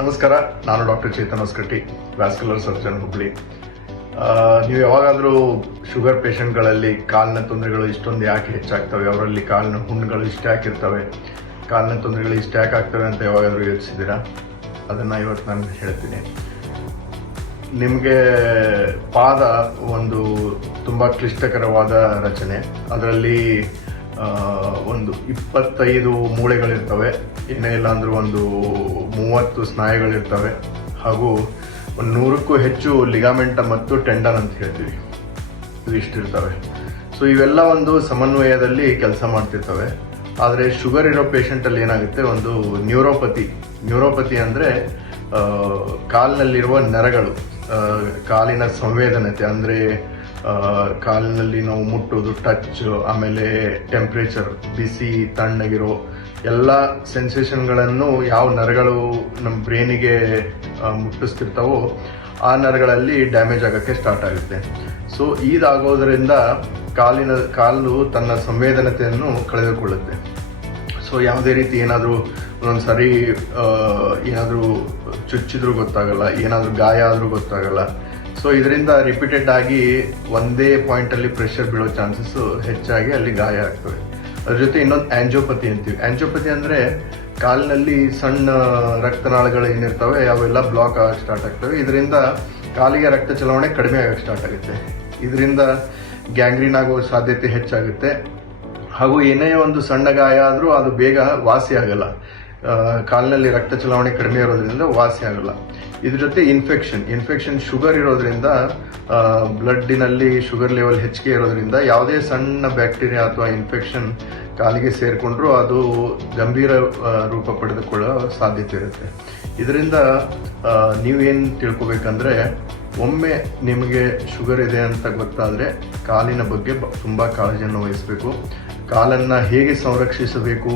ನಮಸ್ಕಾರ, ನಾನು doctor Chetan Hosakatti, vascular surgeon, Hubli. ನೀವು ಯಾವಾಗಾದರೂ ಶುಗರ್ ಪೇಷಂಟ್ಗಳಲ್ಲಿ ಕಾಲಿನ ತೊಂದರೆಗಳು ಇಷ್ಟೊಂದು ಯಾಕೆ ಹೆಚ್ಚಾಗ್ತವೆ, ಅವರಲ್ಲಿ ಕಾಲಿನ ಹುಣ್ಣುಗಳು ಇಷ್ಟು ಯಾಕಿರ್ತವೆ, ಕಾಲಿನ ತೊಂದರೆಗಳು ಇಷ್ಟು ಯಾಕೆ ಆಗ್ತವೆ ಅಂತ ಯಾವಾಗಾದರೂ ಯೋಚಿಸಿದ್ದೀರಾ? ಅದನ್ನು ಇವತ್ತು ನಾನು ಹೇಳ್ತೀನಿ. ನಿಮಗೆ ಪಾದ ಒಂದು ತುಂಬ ಕ್ಲಿಷ್ಟಕರವಾದ ರಚನೆ. ಅದರಲ್ಲಿ ಒಂದು 25 ಮೂಳೆಗಳಿರ್ತವೆ, ಏನೇ ಇಲ್ಲ ಅಂದರೂ ಒಂದು 30 ಸ್ನಾಯುಗಳಿರ್ತವೆ, ಹಾಗೂ ಒಂದು 100ಕ್ಕೂ ಹೆಚ್ಚು ಲಿಗಾಮೆಂಟ ಮತ್ತು ಟೆಂಡನ್ ಅಂತ ಹೇಳ್ತೀವಿ, ಇಷ್ಟಿರ್ತವೆ. ಸೊ ಇವೆಲ್ಲ ಒಂದು ಸಮನ್ವಯದಲ್ಲಿ ಕೆಲಸ ಮಾಡ್ತಿರ್ತವೆ. ಆದರೆ ಶುಗರ್ ಇರೋ ಪೇಷಂಟಲ್ಲಿ ಏನಾಗುತ್ತೆ, ಒಂದು ನ್ಯೂರೋಪತಿ ಅಂದರೆ ಕಾಲಿನಲ್ಲಿರುವ ನರಗಳು, ಕಾಲಿನ ಸಂವೇದನತೆ ಅಂದರೆ ಕಾಲಿನಲ್ಲಿ ನಾವು ಮುಟ್ಟೋದು, ಟಚ್, ಆಮೇಲೆ ಟೆಂಪ್ರೇಚರ್, ಬಿಸಿ ತಣ್ಣಗಿರೋ ಎಲ್ಲ ಸೆನ್ಸೇಷನ್ಗಳನ್ನು ಯಾವ ನರಗಳು ನಮ್ಮ ಬ್ರೈನಿಗೆ ಮುಟ್ಟಿಸ್ತಿರ್ತಾವೋ ಆ ನರಗಳಲ್ಲಿ ಡ್ಯಾಮೇಜ್ ಆಗೋಕ್ಕೆ ಸ್ಟಾರ್ಟ್ ಆಗುತ್ತೆ. ಸೊ ಇದಾಗೋದ್ರಿಂದ ಕಾಲು ತನ್ನ ಸಂವೇದನತೆಯನ್ನು ಕಳೆದುಕೊಳ್ಳುತ್ತೆ. ಸೊ ಯಾವುದೇ ರೀತಿ ಏನಾದರೂ ಒಂದೊಂದು ಸಾರಿ ಏನಾದರೂ ಚುಚ್ಚಿದ್ರೂ ಗೊತ್ತಾಗಲ್ಲ, ಏನಾದರೂ ಗಾಯ ಆದರೂ ಗೊತ್ತಾಗಲ್ಲ. ಸೊ ಇದರಿಂದ ರಿಪೀಟೆಡ್ ಆಗಿ ಒಂದೇ ಪಾಯಿಂಟಲ್ಲಿ ಪ್ರೆಷರ್ ಬೀಳೋ ಚಾನ್ಸಸ್ ಹೆಚ್ಚಾಗಿ ಅಲ್ಲಿ ಗಾಯ ಆಗ್ತವೆ. ಅದ್ರ ಜೊತೆ ಇನ್ನೊಂದು ಆಂಜಿಯೋಪತಿ ಅಂತೀವಿ. ಆಂಜಿಯೋಪತಿ ಅಂದರೆ ಕಾಲಿನಲ್ಲಿ ಸಣ್ಣ ರಕ್ತನಾಳಗಳು ಏನಿರ್ತವೆ ಅವೆಲ್ಲ ಬ್ಲಾಕ್ ಆಗಕ್ಕೆ ಸ್ಟಾರ್ಟ್ ಆಗ್ತವೆ. ಇದರಿಂದ ಕಾಲಿಗೆ ರಕ್ತ ಚಲಾವಣೆ ಕಡಿಮೆ ಆಗಕ್ಕೆ ಸ್ಟಾರ್ಟ್ ಆಗುತ್ತೆ. ಇದರಿಂದ ಗ್ಯಾಂಗ್ರೀನ್ ಆಗೋ ಸಾಧ್ಯತೆ ಹೆಚ್ಚಾಗುತ್ತೆ. ಹಾಗೂ ಏನೇ ಒಂದು ಸಣ್ಣ ಗಾಯ ಆದರೂ ಅದು ಬೇಗ ವಾಸಿ ಆಗಲ್ಲ. ಕಾಲಿನಲ್ಲಿ ರಕ್ತ ಚಲಾವಣೆ ಕಡಿಮೆ ಇರೋದ್ರಿಂದ ವಾಸಿ ಆಗಲ್ಲ. ಇದ್ರ ಜೊತೆ ಇನ್ಫೆಕ್ಷನ್ ಶುಗರ್ ಇರೋದ್ರಿಂದ, ಬ್ಲಡ್ಡಿನಲ್ಲಿ ಶುಗರ್ ಲೆವೆಲ್ ಹೆಚ್ಚಿಗೆ ಇರೋದ್ರಿಂದ ಯಾವುದೇ ಸಣ್ಣ ಬ್ಯಾಕ್ಟೀರಿಯಾ ಅಥವಾ ಇನ್ಫೆಕ್ಷನ್ ಕಾಲಿಗೆ ಸೇರಿಕೊಂಡ್ರೂ ಅದು ಗಂಭೀರ ರೂಪ ಪಡೆದುಕೊಳ್ಳೋ ಸಾಧ್ಯತೆ ಇರುತ್ತೆ. ಇದರಿಂದ ನೀವೇನು ತಿಳ್ಕೊಬೇಕಂದ್ರೆ, ಒಮ್ಮೆ ನಿಮಗೆ ಶುಗರ್ ಇದೆ ಅಂತ ಗೊತ್ತಾದರೆ ಕಾಲಿನ ಬಗ್ಗೆ ತುಂಬ ಕಾಳಜಿಯನ್ನು ವಹಿಸಬೇಕು. ಕಾಲನ್ನು ಹೇಗೆ ಸಂರಕ್ಷಿಸಬೇಕು,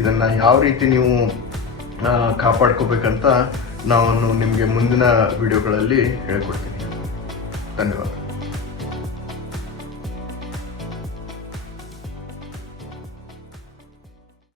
ಇದನ್ನು ಯಾವ ರೀತಿ ನೀವು ಕಾಪಾಡ್ಕೋಬೇಕಂತ ನಾನು ನಿಮಗೆ ಮುಂದಿನ ವಿಡಿಯೋಗಳಲ್ಲಿ ಹೇಳ್ಕೊಡ್ತೀನಿ. ಧನ್ಯವಾದ.